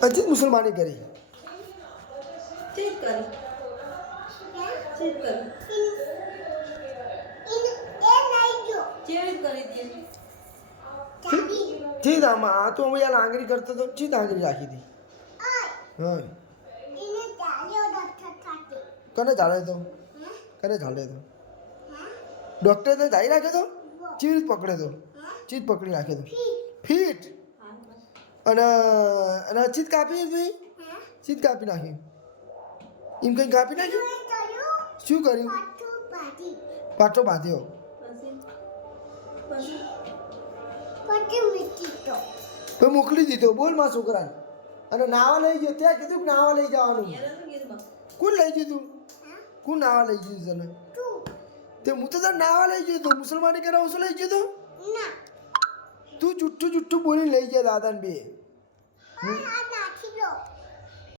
હજી મુસલમાની કરી ચેક કરી ચેક કરી ચેક કરી દે ઠીક આમાં આ તો હું યાર આંગળી કરતો તો ઠીક આંગળી રાખી હતી હા કને ચાલે તો કને ચાલે તો ડૉક્ટરે તો જાઈ રાખ્યો તો ચીજ પકડે તો ચીજ પકડી રાખ્યો તો ફીટ અને અને ચીજ કાપી ભાઈ ચીજ કાપી નાખી એમ કંઈ કાપી નાખ્યું શું કર્યું પાટો બાંધ્યો તો મોકલી દીધો બોલ માં છોકરાને અને નાવા લઈ ગયો ત્યાં કીધું કે નાવા લઈ જવાનું કોણ લઈ ગયું કોણ નાવા લઈ ગયું તને તે હું તો તને નાવા લઈ ગયો તો મુસલમાની કરાવું શું લઈ ગયો તો તું જુઠ્ઠું જુઠ્ઠું બોલીને લઈ ગયા દાદાને બે